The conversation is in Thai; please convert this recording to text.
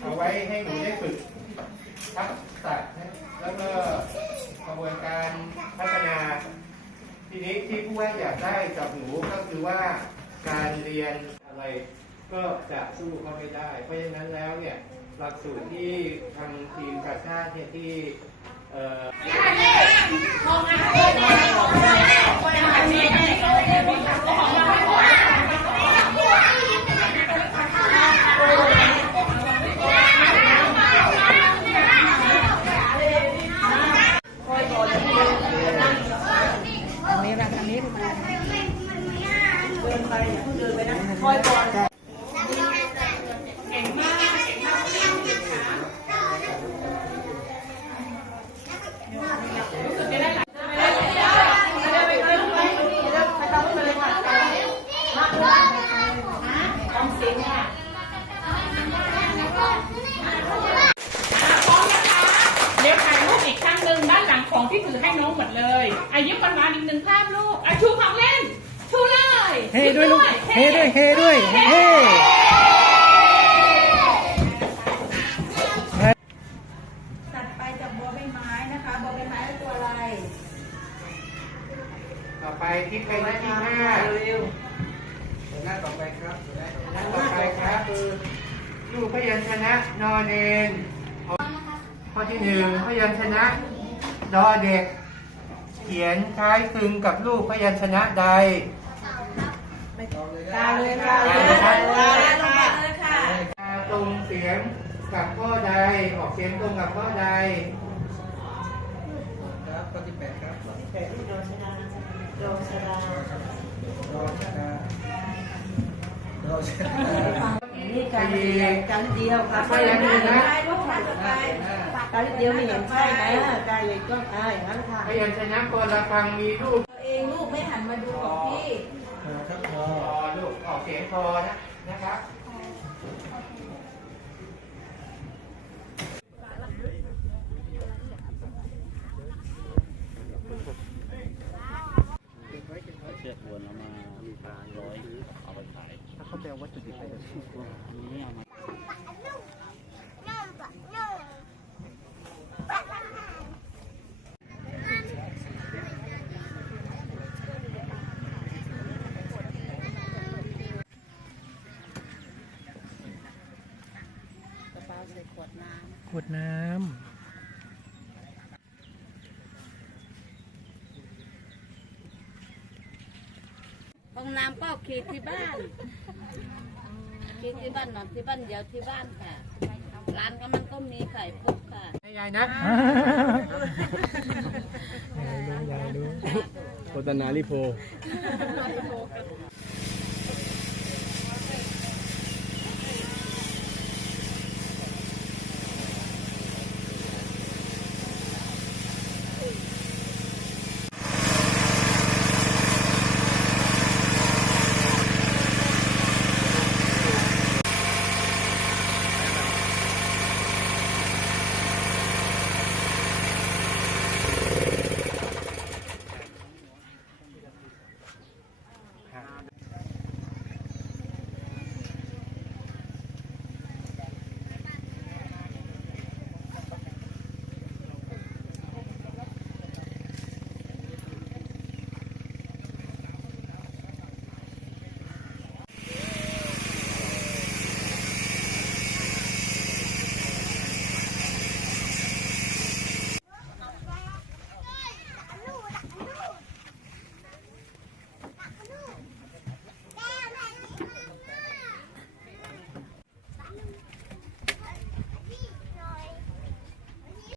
เอาไว้ให้หนูได้ฝึกทักษะนแล้วก็กระบวนการพัฒนา ทีนี้ที่ผู้ว่าอยากได้จากหนูก็คือว่าการเรียนอะไรก็จะสู้เขาไม่ได้ เพราะฉะนั้นแล้วเนี่ยหลักสูตรที่ทางทีมกาชาติเนี่ยที่เอ่อ ที่ถือให้น้องหมดเลยอายุประมาณอีกหนึ่งภาพลูกอาชูของเล่น ชูเลยเฮ้ด้วยลูกเฮ้ด้วยเฮ้ด้วยเฮ้ตัดไปจากบัวใบไม้นะคะบัวใบไม้เป็นตัวอะไร ต่อไปที่ไปหน้าที่ห้าเร็วหน้าต่อไปครับหน้าต่อไปครับคือลูกพยัญชนะนอนเองข้อที่หนึ่งพยัญชนะ ดอเด็ก เขียนคล้ายคลึงกับลูกพยัญชนะใดตาเลยค่ะตาเลยค่ะตาเลยค่ะตาตรงเสียงกับข้อใด ออกเสียงตรงกับข้อใดครับข้อที่แปดครับโดชดารอชนะรอชนะนี่การเดียวการเดียวค่ะพยัญชนะไปลูกค่ะจะไป การเดียวไม่เห็นใช่ไหมการเลยก็อ่าอย่างนั้นค่ะพยัญชนะกรฟังมีรูปตัวเองลูกไม่หันมาดูกับพี่ครับพพออลูกออกเสียงพอนะนะครับเชือกวนเอามาร้อยเอาไปขาย ถ้าเขาแปลวัตถุดิบอะไรอันนี้เอามา ขวดน้ห้องน้ำก็ขีดที่บ้านขีดที่บ้านนอนที่บ้านเดียวที่บ้านค่ะ ร้านก็มันก็มีไข่ปุ๊บค่ะให้ยายนะำยายรู้ยายรู้โฆษณาลิโพ